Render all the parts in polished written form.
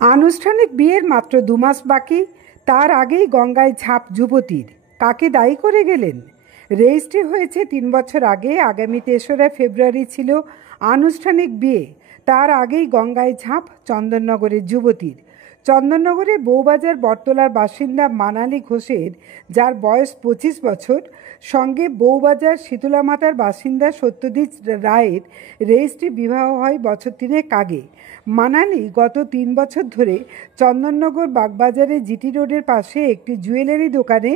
আনুষ্ঠানিক বিয়ের মাত্র 2 মাস বাকি, তার আগেই গঙ্গায় ঝাঁপ যুবতীর। কাকে দায়ী করে গেলেন? রেজিস্ট্রি হয়েছে 3 বছর আগে। আগামী 3রা ফেব্রুয়ারি ছিল আনুষ্ঠানিক বিয়ে। তার আগেই গঙ্গায় ঝাঁপ চন্দননগরের যুবতীর। চন্দননগরের বউবাজার বটতলার বাসিন্দা মানালি ঘোষের, যার বয়স 25 বছর, সঙ্গে বউবাজার শীতলামাতার বাসিন্দা সত্যজিৎ রায়ের রেজিস্ট্রি বিবাহ হয় বছর 3 আগে। মানালি গত 3 বছর ধরে চন্দননগর বাগবাজারে জিটি রোডের পাশে একটি জুয়েলারি দোকানে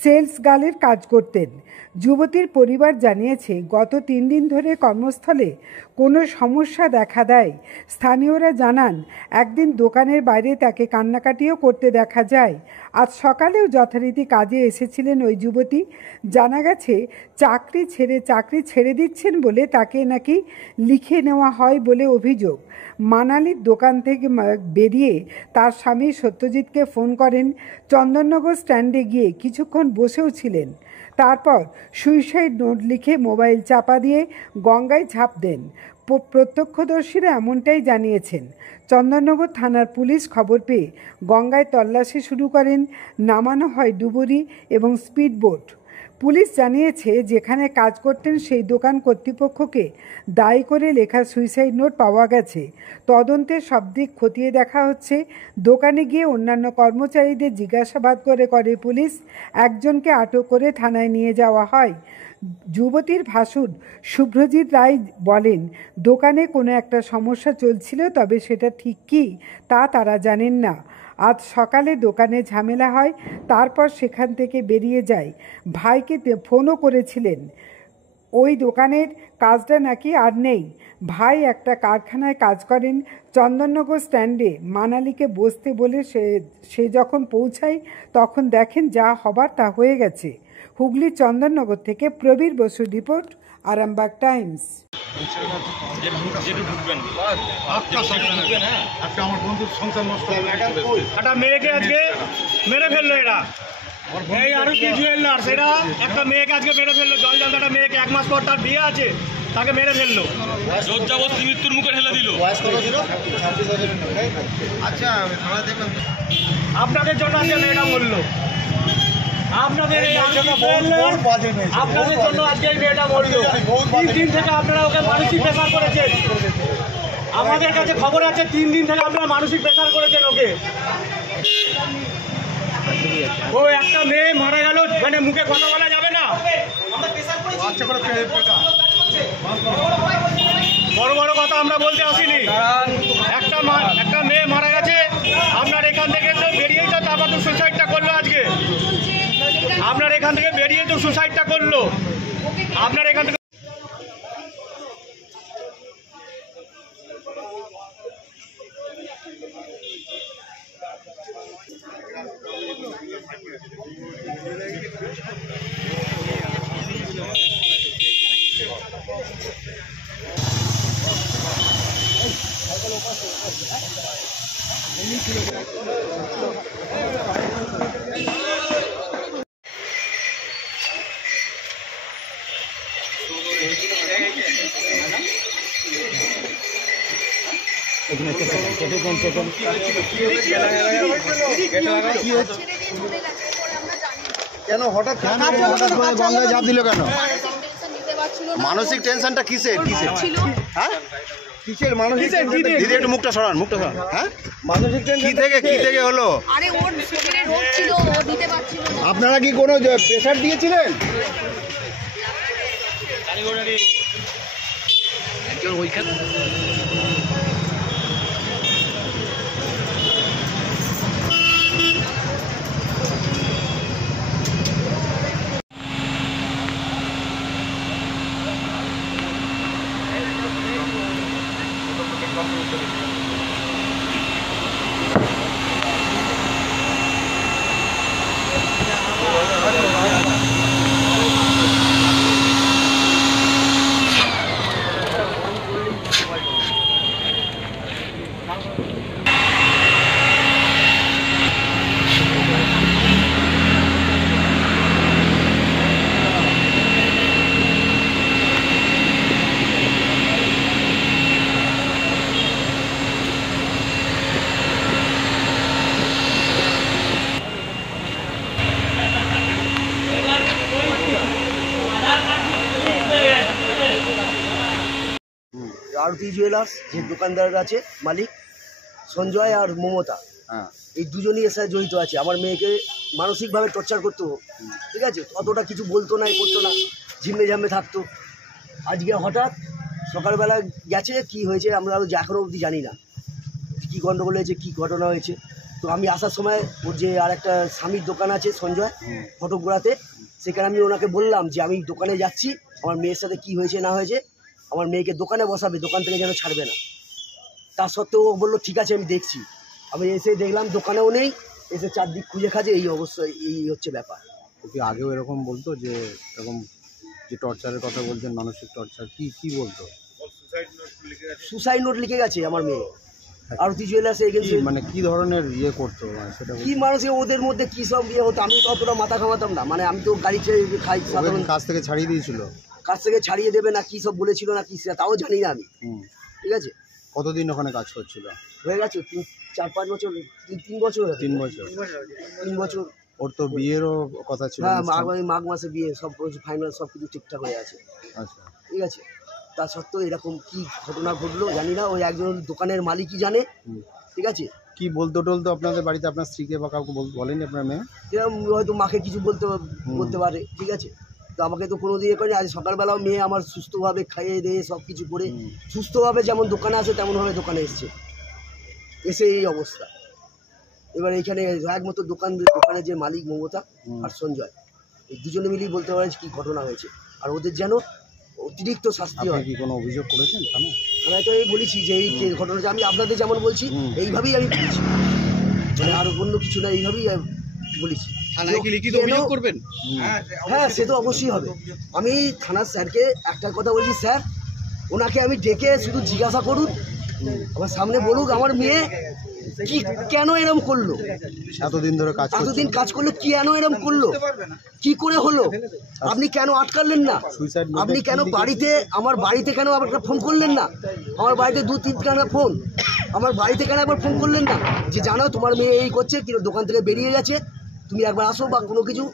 সেলস গার্লের কাজ করতেন। যুবতীর পরিবার জানিয়েছে, গত 3 দিন ধরে কর্মস্থলে কোনো সমস্যা দেখা দেয়। স্থানীয়রা জানান, একদিন দোকানের বাইরে তাকে কান্নাকাটিও করতে দেখা যায়। আজ সকালেও যথারীতি কাজে এসেছিলেন ওই যুবতী। জানা গেছে, চাকরি ছেড়ে দিচ্ছেন বলে তাকে নাকি লিখে নেওয়া হয় বলে অভিযোগ। মানালির দোকান থেকে বেরিয়ে তার স্বামী সত্যজিৎকে ফোন করেন। চন্দননগর স্ট্যান্ডে গিয়ে কিছুক্ষণ বসেও ছিলেন। তারপর সুইসাইড নোট লিখে মোবাইল চাপা দিয়ে গঙ্গায় ঝাঁপ দেন। প্রত্যক্ষদর্শীরা এমনটাই জানিয়েছেন। চন্দননগর থানার পুলিশ খবর পেয়ে গঙ্গায় তল্লাশি শুরু করেন। নামানো হয় ডুবুরি এবং স্পিডবোট। পুলিশ জানিয়েছে, যেখানে কাজ করতেন সেই দোকান কর্তৃপক্ষকে দায়ী করে লেখা সুইসাইড নোট পাওয়া গেছে। তদন্তের সব দিক খতিয়ে দেখা হচ্ছে। দোকানে গিয়ে অন্যান্য কর্মচারীদের জিজ্ঞাসাবাদ করে পুলিশ। একজনকে আটক করে থানায় নিয়ে যাওয়া হয়। যুবতীর ভাসুর শুভ্রজিৎ রায় বলেন, দোকানে কোনো একটা সমস্যা চলছিল, তবে সেটা ঠিক কী তা তারা জানেন না। আজ সকালে দোকানে ঝামেলা হয়, তারপর সেখান থেকে বেরিয়ে যায়। ভাইকে ফোনও করেছিলেন। ওই দোকানের কাজটা নাকি আর নেই। ভাই একটা কারখানায় কাজ করেন। চন্দননগর স্ট্যান্ডে মানালিকে বসতে বলে সে যখন পৌঁছায়, তখন দেখেন যা হবার তা হয়ে গেছে। হুগলি চন্দননগর থেকে প্রবীর বসুর রিপোর্ট, আরামবাগ টাইমস। একটা মেয়েকে আজকে মেরে ফেললো এরা, এই আরতি জুয়েলার্স, এরা একটা মেয়েকে আজকে মেরে ফেললো। একটা মেয়েকে 1 মাস পর তার বিয়ে আছে, তাকে মেরে ফেললো। লজ্জাবতী মৃত্যুর মুখে ঠেলে দিল। আচ্ছা, আপনাদের জন্য আজকে মেয়েটা মরলো। আপনাদের জন্য আজকে এই মেয়েটা মরলো। 3 দিন থেকে আপনারা ওকে মানসিক প্রেসার করেছেন। আমাদের কাছে খবর আছে 3 দিন থেকে আপনারা মানসিক প্রেসার করেছেন ওকে। ও একটা মেয়ে মারা গেল, মানে মুখে কথা বলা যাবে না। বড় বড় কথা আমরা বলতে আসিনি। একটা মেয়ে মারা গেছে, আপনার এখান থেকে তো বেরিয়েই তো তারপর তো সুসাইডটা করলো। আজকে আপনার এখান থেকে বেরিয়ে তো সুসাইডটা করলো। আপনার এখান থেকে কেন হঠাৎ গঙ্গায় ঝাঁপ দিল কেন? মানসিক টেনশনটা কিসের? হ্যাঁ, কিসের মানসিক? দিদি একটু মুখটা সরান। হ্যাঁ, মানসিক টেনশন কি থেকে হলো? আপনারা কি কোনো প্রেশার দিয়েছিলেন? আরতি জুয়েলার্স যে দোকানদার আছে মালিক সঞ্জয় আর মমতা, হ্যাঁ এই দুজনই এর সাথে জড়িত আছে। আমার মেয়েকে মানসিকভাবে টর্চার করতো, ঠিক আছে, অতটা কিছু বলতো না, করতো না, ঝিমে ঝামে থাকতো। আজকে হঠাৎ সকালবেলা গেছে, কি হয়েছে আমরা এখনও অবধি জানি না, কী গণ্ডগোল হয়েছে, কী ঘটনা হয়েছে। তো আমি আসার সময় ওর যে আর একটা স্বামীর দোকান আছে সঞ্জয় ফটোগ্রাতে, সেখানে আমি ওনাকে বললাম যে আমি দোকানে যাচ্ছি, আমার মেয়ের সাথে কি হয়েছে না হয়েছে, আমার মেয়েকে দোকানে বসাবে, দোকান থেকে যেন ছাড়বে না। তা সত্ত্বেও ও বললো ঠিক আছে আমি দেখছি। আমি এসে দেখলাম দোকানেও নেই, এসে চারদিক খুঁজে খাজে, এই অবস্থায় এই হচ্ছে ব্যাপার। ওকে আগেও এরকম বলতো যে এরকম যে টর্চারের কথা বলছেন, মানসিক টর্চার, কি বলতো? সুসাইড নোট লিখে গেছে আমার মেয়ে আরতি জুয়েলার্সে এগেন্সে। মানে কি ধরনের ইয়ে করতো সেটা কি মানুষের ওদের মধ্যে কি সব ইয়ে হতো, আমি তো অতটা মাথা ঘামাতাম না। মানে আমি তো গাড়ি ছেড়ে খাই, সাধারণ কাজ থেকে ছাড়িয়ে দিয়েছিল, কাছ থেকে ছাড়িয়ে দেবে না কি সব বলেছিল না কি, সেটা তাও জানি না আমি। ঠিক আছে, কতদিন ওখানে কাজ করছিল? হয়ে গেছে 4-5 বছর, 3 বছর, 3 বছর। 3 বছর। ওর তো বিয়েরও কথা ছিল। হ্যাঁ, মাঘ মাসে বিয়ে, সব ফাইনাল, সব কিছু ঠিকঠাক হয়ে আছে। আচ্ছা, ঠিক আছে, তা সত্ত্বেও এরকম কি ঘটনা ঘটলো জানি না, ওই একজন দোকানের মালিকই জানে। ঠিক আছে, কি বলতো টলতো আপনাদের বাড়িতে, আপনার স্ত্রীকে বা কাউকে বলেনি আপনার মেয়ে? এরকম হয়তো মাকে কিছু বলতে পারে। ঠিক আছে, তো আমাকে তো কোনো দিয়ে করেনি। আজ সকালবেলাও মেয়ে আমার সুস্থভাবে খাইয়ে দিয়ে সব কিছু করে সুস্থভাবে যেমন দোকানে আসে তেমনভাবে দোকানে এসছে, এসে এই অবস্থা। এবার এইখানে একমাত্র দোকানের যে মালিক মমতা আর সঞ্জয়, এই দুজনে মিলেই বলতে পারে কি ঘটনা হয়েছে, আর ওদের যেন অতিরিক্ত শাস্তি হয়। কি কোনো অভিযোগ করেছেন থানায়? আমি তো এই বলেছি যে এই ঘটনাটা আমি আপনাদের যেমন বলছি এইভাবেই আমি বলেছি, মানে আর অন্য কিছু না, এইভাবেই বলেছি। থানায় কি লিখিত অভিযোগ করবেন? হ্যাঁ, সে তো অবশ্যই হবে। আমি থানার স্যারকে একটা কথা বলছি, স্যার ওনাকে আমি ডেকে শুধু জিজ্ঞাসা করুন, আমার সামনে বলুক আমার মেয়ে কি কেন এরম করলো, এতদিন ধরে এতদিন কাজ করলো, কেন এরম করলো, কি করে হলো, আপনি কেন আটকালেন না, আপনি কেন বাড়িতে, আমার বাড়িতে কেন আবার ফোন করলেন না, আমার বাড়িতে 2-3 ফোন, আমার বাড়িতে কেন একবার ফোন করলেন না যে জানো তোমার মেয়ে এই করছে, কি দোকান থেকে বেরিয়ে গেছে, তুমি একবার আসো বা কোনো কিছু।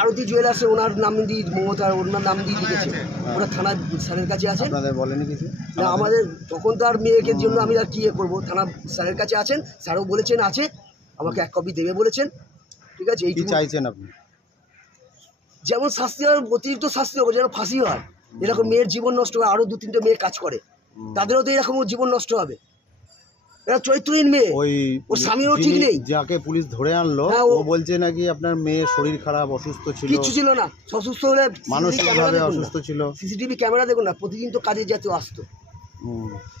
আরতি জুয়েলার্সে ওনার নাম দিয়ে, মমতা ওনার নাম দিয়ে লিখেছে, ওরা থানার স্যারের কাছে আছে। বলেনি কিছু না আমাদের, তখন তো আর মেয়েকে জন্য আমি আর কি করবো, থানা স্যারের কাছে আছেন, স্যারও বলেছেন আছে, আমাকে 1 কপি দেবে বলেছেন। ঠিক আছে, এই চাইছেন আপনি? যেমন শাস্তি হয়, অতিরিক্ত শাস্তি হবে, যেন ফাঁসি হয়। এরকম মেয়ের জীবন নষ্ট হয়, আরো 2-3টে মেয়ে কাজ করে, তাদেরও তো এরকম জীবন নষ্ট হবে। এরা চরিত্রহীন মেয়ে, ওর স্বামীও ঠিক নেই। যাকে পুলিশ ধরে আনলো ও বলছে নাকি আপনার মেয়ে শরীর খারাপ, অসুস্থ ছিল। কিচ্ছু ছিল না, অসুস্থ হলে মানসিকভাবে অসুস্থ ছিল। সিসিটিভি ক্যামেরা দেখুন না, প্রতিদিন তো কাজে যেতে আসতো।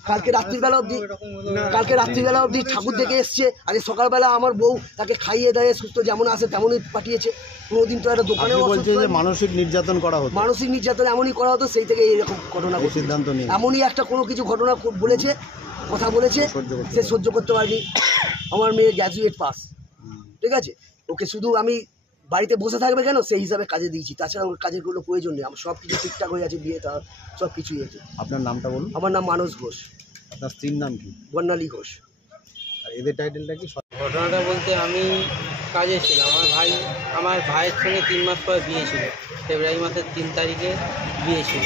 কালকে রাত্রিবেলা অবধি ঠাকুর দেখে এসছে, আজ সকালবেলা আমার বউ তাকে খাইয়ে দেয় সুস্থ, যেমন আসে তেমনই পাঠিয়েছে। কোনোদিন তো একটা দোকানে বলছে যে মানসিক নির্যাতন করা হতো, মানসিক নির্যাতন এমনই করা হতো, সেই থেকে এরকম ঘটনা সিদ্ধান্ত নিয়ে এমনই একটা কোনো কিছু ঘটনা বলেছে, কথা বলেছে, সে সহ্য করতে পারেনি। আমার মেয়ে গ্র্যাজুয়েট পাস, ঠিক আছে, ওকে শুধু আমি বাড়িতে বসে থাকবে কেন সেই হিসাবে কাজে দিয়েছি, তাছাড়া ওর কাজের কোনো প্রয়োজন নেই। আমার সব কিছু ঠিকঠাক হয়ে আছে, বিয়ে তার সব কিছুই আছে। আপনার নামটা বলুন। আমার নাম মানস ঘোষ। আপনার স্ত্রীর নাম কি? বর্ণালী ঘোষ। আর এদের টাইটেলটা কি? ঘটনাটা বলতে আমি কাজে ছিলাম, আমার ভাইয়ের সঙ্গে 3 মাস পরে বিয়ে ছিল, ফেব্রুয়ারি মাসের 3 তারিখে বিয়ে ছিল।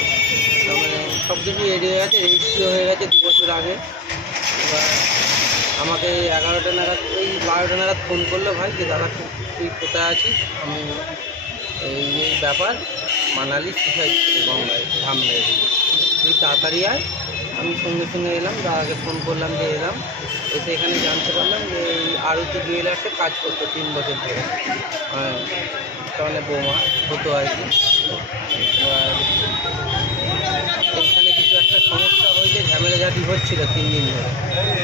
মানে সব কিছু রেডি হয়ে গেছে, রেজিস্ট্রি হয়ে গেছে 2 বছর আগে। এবার আমাকে 11টা নাগাদ, ওই 12টা নাগাদ ফোন করলো, ভাই যে দাদা তুই কোথায় আছিস, আমি এই ব্যাপার মানালি সুসাইড গঙ্গায় ঝাম মেরে দিল, তুই তাড়াতাড়ি আয়। আমি সঙ্গে সঙ্গে এলাম, দাদাকে ফোন করলাম যে এলাম, এসে এখানে জানতে পারলাম যে এই আরতি জুয়েলার্সে কাজ করতো 3 বছর ধরে, তাহলে বৌমা হতো আর কি। এবার এখানে কিছু একটা সমস্যা হয়েছে, ঝামেলাঝাটি হচ্ছিল 3 দিন ধরে।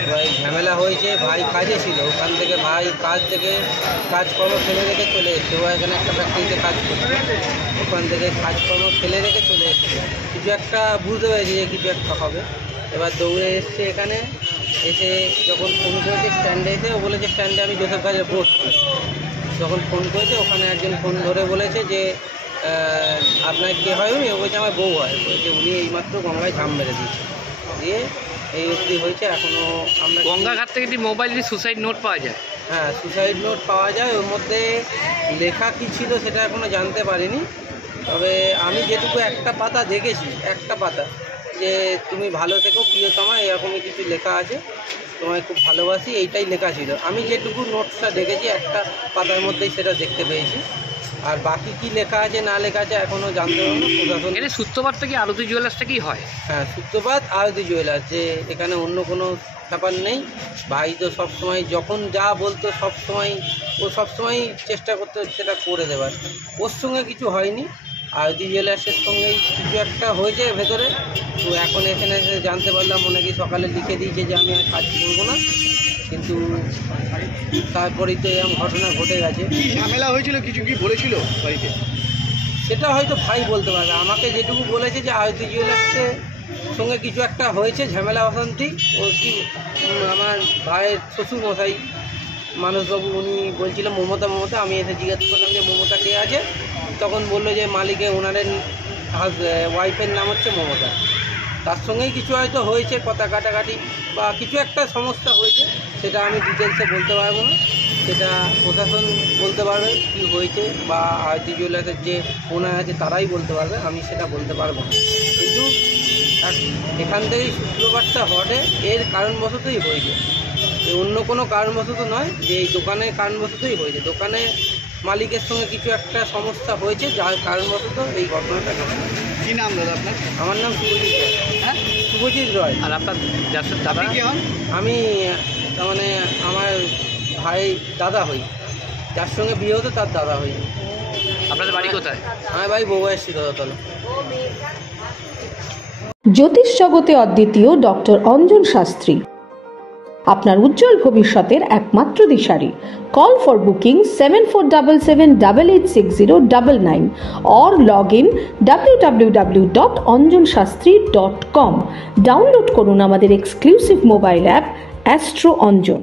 এবার ঝামেলা হয়েছে, ভাই কাজে ছিল, ওখান থেকে ভাই কাজকর্ম ফেলে রেখে চলে এসছে। ও এখানে একটা ফ্যাক্টরিতে কাজ করছে, ওখান থেকে কাজকর্ম ফেলে রেখে চলে এসছে। কিছু একটা বুঝতে পেরেছি যে কিছু একটা হবে। এবার দৌড়ে এসছে এখানে, এসে যখন ফোন করেছে স্ট্যান্ডে এসে, ও বলেছে স্ট্যান্ডে আমি জোসেফ গাজে বোট করেছি। যখন ফোন করেছে ওখানে একজন ফোন ধরে বলেছে যে আপনার কে হয় উনি? ও বলছে আমার বউ হয়। বলছে উনি এইমাত্র গঙ্গায় ঝাম মেরে দিয়েছে, দিয়ে এই অবধি হয়েছে। এখনও আমরা গঙ্গাঘাট থেকে কি মোবাইলে সুসাইড নোট পাওয়া যায়? হ্যাঁ, সুসাইড নোট পাওয়া যায়, ওর মধ্যে লেখা কী ছিল সেটা এখনও জানতে পারিনি। তবে আমি যেটুকু একটা পাতা দেখেছি, একটা পাতা যে তুমি ভালো থেকো প্রিয়তমা, এরকমই কিছু লেখা আছে, তোমায় খুব ভালোবাসি, এইটাই লেখা ছিল। আমি যেটুকু নোটসটা দেখেছি একটা পাতার মধ্যেই সেটা দেখতে পেয়েছি, আর বাকি কি লেখা আছে না লেখা আছে এখনও জানতে পারবো না। প্রশাসন এখানে সূত্রপাতটা কি আরতি জুয়েলার্স থেকেই হয়? হ্যাঁ, সূত্রপাত আরতি জুয়েলার্স, যে এখানে অন্য কোনো ব্যাপার নেই। ভাই তো সবসময় যখন যা বলতো ও সবসময় চেষ্টা করতো সেটা করে দেওয়ার, ওর সঙ্গে কিছু হয়নি। আরতি জুয়েলার্সের সঙ্গেই কিছু একটা হয়েছে ভেতরে, তো এখন এখানে এসে জানতে পারলাম অনেকে সকালে লিখে দিয়েছে যে আমি আর কাজ করবো না, কিন্তু তারপরেই তো এরকম ঘটনা ঘটে গেছে। কি ঝামেলা হয়েছিল, কিছু কি বলেছিল বাড়িতে? সেটা হয়তো ভাই বলতে পারবে। আমাকে যেটুকু বলেছে যে আরতি জুয়েলার্সের সঙ্গে কিছু একটা হয়েছে, ঝামেলা অশান্তি। ও কি আমার ভাইয়ের শ্বশুর মশাই মানসবাবু, উনি বলছিল মমতা। আমি এসে জিজ্ঞাসা করলাম যে মমতা কে আছে, তখন বললো যে মালিকে ওনারের ওয়াইফের নাম হচ্ছে মমতা। তার সঙ্গেই কিছু হয়তো হয়েছে, কথা কাটাকাটি বা কিছু একটা সমস্যা হয়েছে, সেটা আমি ডিটেলসে বলতে পারবো না, সেটা প্রশাসন বলতে পারবে কি হয়েছে, বা আরতি জুয়েলার্সের যে ওনার আছে তারাই বলতে পারবে, আমি সেটা বলতে পারবো না। কিন্তু এখান থেকেই সূত্রপাতটা ঘটে, এর কারণবশতই হয়েছে, অন্য কোনো কারণবশত নয়, যে এই দোকানের কারণবশতই হয়েছে। দোকানে মালিকের সঙ্গে কিছু একটা সমস্যা হয়েছে, যার কারণবশত এই ঘটনাটা ঘটে। কি নাম দাদা আপনার? আমার নাম শুভজিৎ রয়। হ্যাঁ, শুভজিৎ রয়। আর আপনার যার সাথে দাদা? কি হন? আমি তার মানে আমার ভাই দাদা হই, যার সঙ্গে বিয়ে হতো তার দাদা হই। আপনাদের বাড়ি কোথায়? আমার বাড়ি বউবাইয়ের শিরতলা। জ্যোতিষ জগতে অদ্বিতীয় ডক্টর অঞ্জন শাস্ত্রী, আপনার উজ্জ্বল ভবিষ্যতের একমাত্র দিশারি। Call for booking 7477886099 or log in www.anjanshastri.com। Download করুন আমাদের exclusive mobile app astro Anjan.